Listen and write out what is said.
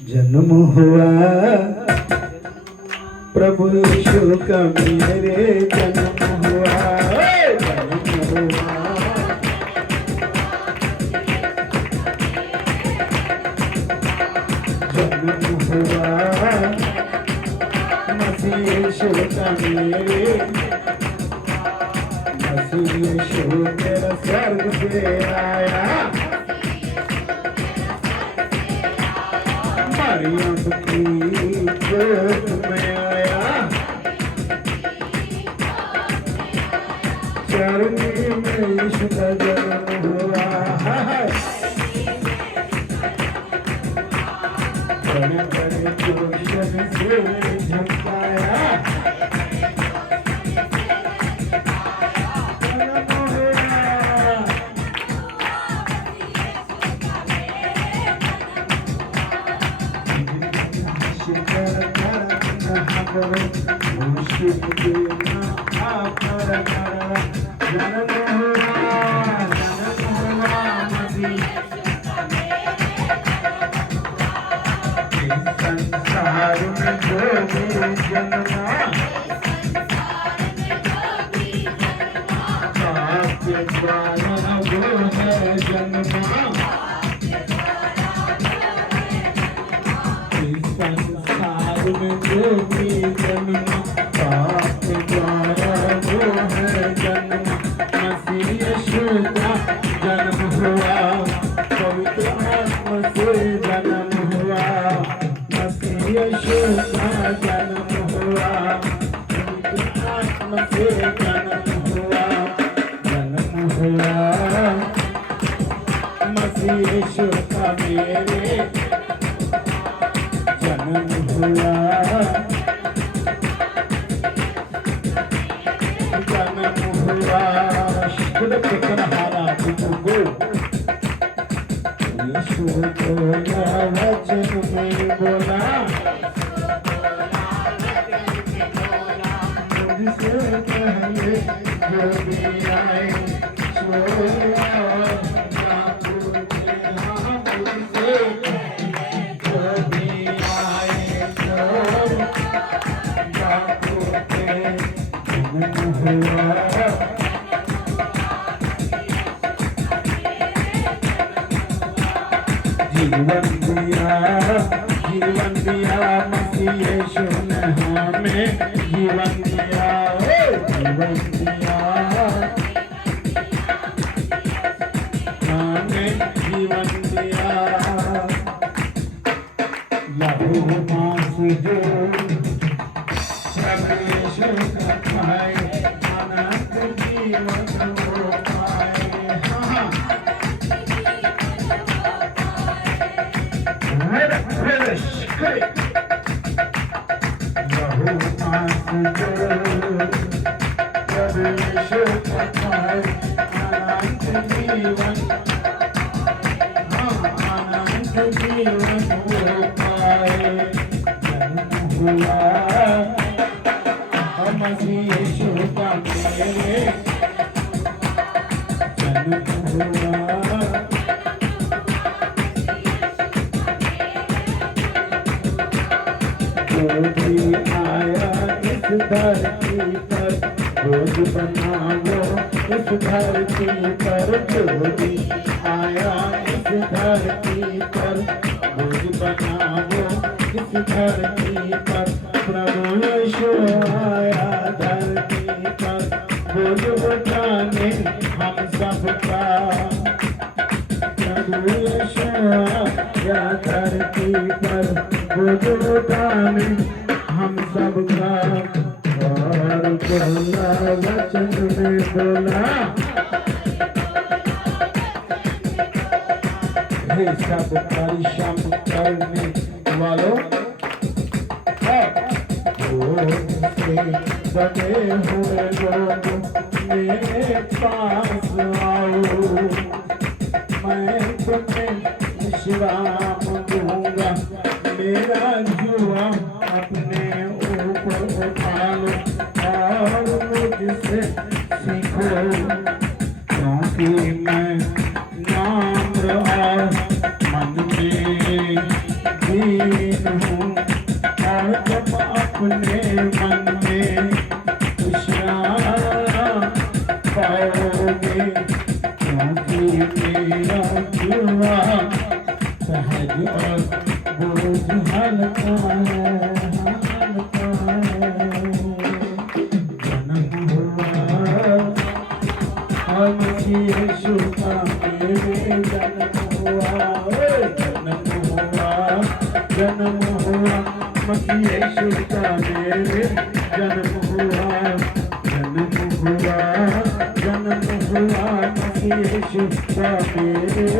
जन्म हुआ प्रभु यीशु का मेरे जन्म हुआ, जन्म हुआ जन्म हुआ मसीह यीशु का मेरे, मसीह यीशु मेरा स्वर्ग से आया, मरियम की गोद में आया, चरनी में यीशु का जन्म हुआ, बड़े बड़े जोशन से झुकाया, संसार में जो भी जन्मा, आपके द्वारा वो है जन्मा, संसार में जो भी जन्मा, आपके द्वारा वो है जन्मा, मसीह यीशु का जन्म हुआ, पवित्र आत्मा से जन्म हुआ, मसीह यीशु का जन्म हुआ, पवित्र आत्मा से जन्म हुआ, जन्म हुआ मसीह यीशु का मेरे जन्म हुआ, जन्म हुआ शुद्ध प्रकरहारा तुमको यीशु को वचन में बोला, मुझसे पहले जो भी आए जीवन दिया मसीह यीशु ने हमें जीवन दिया, जीवन दिया हमें जीवन दिया, लहू मांस जो प्रभु यीशु का खाए अनंत जीवन हो पाए, मसीह यीशु का मेरे जन्म हुआ, जो भी आया इस धरती पर बोझ बनाओ, इस धरती पर जो भी आया इस धरती पर बोझ बनाओ, इस धरती पर प्रभु यीशु आया धरती पर बोझ उठाने हम सबका, प्रभु यीशु आया धरती पर बोझ उठाने हम सबका, और बोला वचन में बोला, हे सब परिश्रम करने वालों बने हुए लोग मेरे पास आओ, मैं तुम्हें विश्राम दूंगा, मेरा जुआ अपने ऊपर उठा लो और मुझसे सीखो, क्योंकि मैं नाम और मन में लीन हूँ और जब अपने मन में खुशियाँ पाओगे क्योंकि मेरा जुआ सहज और बोझ हल्का है, हल्का है। जन्म हुआ और मसीह यीशु का मेरे जन्म हुआ, जन्म हुआ मसीह यीशु का मेरे जन्म हुआ, जन्म हुआ, जन्म हुआ मसीह यीशु का मेरे